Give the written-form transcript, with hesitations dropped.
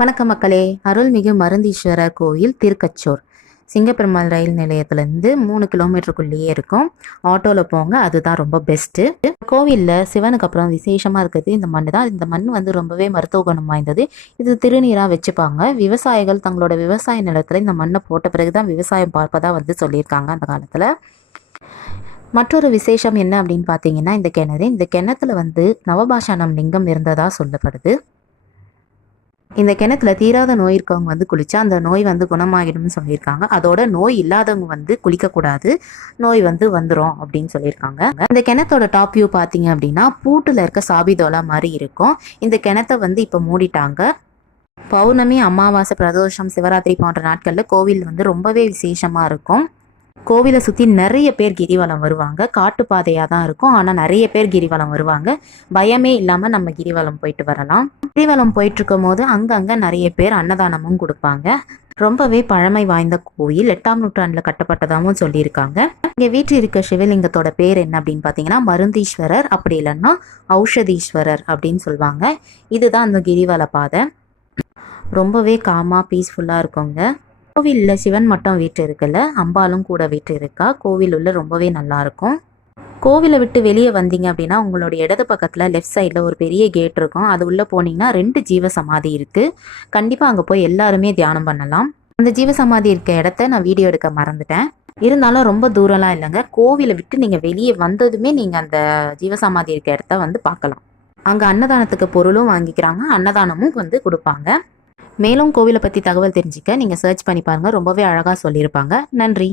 வணக்கம் மக்களே. அருள்மிகு மருந்தீஸ்வரர் கோயில் திருக்கச்சூர் சிங்கப்பெருமாள் ரயில் நிலையத்திலேருந்து 3 கிலோமீட்டருக்குள்ளேயே இருக்கும். ஆட்டோவில் போங்க, அதுதான் ரொம்ப பெஸ்ட்டு. கோவிலில் சிவனுக்கு அப்புறம் விசேஷமாக இருக்கிறது இந்த மண் தான். இந்த மண் வந்து ரொம்பவே மருத்துவ குணம் வாய்ந்தது. இது திருநீராக வச்சுப்பாங்க. விவசாயிகள் தங்களோட விவசாய நிலத்தில் இந்த மண்ணை போட்ட பிறகு தான் விவசாயம் பார்ப்பதாக வந்து சொல்லியிருக்காங்க அந்த காலத்தில். மற்றொரு விசேஷம் என்ன அப்படின்னு பார்த்தீங்கன்னா, இந்த கிணத்துல வந்து நவபாஷானம் லிங்கம் இருந்ததாக சொல்லப்படுது. இந்த கிணத்துல தீராத நோய் இருக்கவங்க வந்து குளிச்சா அந்த நோய் வந்து குணமாகிடும்னு சொல்லியிருக்காங்க. அதோட நோய் இல்லாதவங்க வந்து குளிக்கக்கூடாது, நோய் வந்து வந்துடும் அப்படின்னு சொல்லியிருக்காங்க. இந்த கிணத்தோட டாப் வியூ பார்த்தீங்க அப்படின்னா பூட்டில் இருக்க சாபிதோலா மாதிரி இருக்கும். இந்த கிணத்தை வந்து இப்போ மூடிட்டாங்க. பௌர்ணமி, அமாவாசை, பிரதோஷம், சிவராத்திரி போன்ற நாட்களில் கோவில் வந்து ரொம்பவே விசேஷமாக இருக்கும். கோவிலை சுற்றி நிறைய பேர் கிரிவலம் வருவாங்க. காட்டுப்பாதையாக தான் இருக்கும், ஆனால் நிறைய பேர் கிரிவலம் வருவாங்க. பயமே இல்லாமல் நம்ம கிரிவலம் போயிட்டு வரலாம். கிரிவலம் போயிட்டுருக்கும் போது அங்கங்கே நிறைய பேர் அன்னதானமும் கொடுப்பாங்க. ரொம்பவே பழமை வாய்ந்த கோயில், 8ஆம் நூற்றாண்டில் கட்டப்பட்டதாகவும் சொல்லியிருக்காங்க. இங்கே வீட்டில் இருக்க சிவலிங்கத்தோட பேர் என்ன அப்படின்னு பார்த்தீங்கன்னா மருந்தீஸ்வரர், அப்படி இல்லைன்னா ஔஷதீஸ்வரர் அப்படின்னு சொல்லுவாங்க. இதுதான் அந்த கிரிவல பாதை. ரொம்பவே காமாக பீஸ்ஃபுல்லாக இருக்குங்க. கோவிலில் சிவன் மட்டும் வீட்டு இருக்குல்ல, அம்பாலும் கூட வீட்டு இருக்கா. கோவில் உள்ள ரொம்பவே நல்லாயிருக்கும். கோவிலை விட்டு வெளியே வந்தீங்க அப்படின்னா உங்களோட இடது பக்கத்தில் லெஃப்ட் சைடில் ஒரு பெரிய கேட் இருக்கும். அது உள்ளே போனீங்கன்னா 2 ஜீவ சமாதி இருக்குது. கண்டிப்பாக அங்கே போய் எல்லாருமே தியானம் பண்ணலாம். அந்த ஜீவ சமாதி இருக்க இடத்த நான் வீடியோ எடுக்க மறந்துட்டேன். இருந்தாலும் ரொம்ப தூரம்லாம் இல்லைங்க. கோவிலை விட்டு நீங்கள் வெளியே வந்ததுமே நீங்கள் அந்த ஜீவசமாதி இருக்க இடத்த வந்து பார்க்கலாம். அங்கே அன்னதானத்துக்கு பொருளும் வாங்கிக்கிறாங்க, அன்னதானமும் வந்து கொடுப்பாங்க. மேலும் கோவிலை பற்றி தகவல் தெரிஞ்சுக்க நீங்கள் சர்ச் பண்ணி பாருங்கள். ரொம்பவே அழகாக சொல்லியிருப்பாங்க. நன்றி.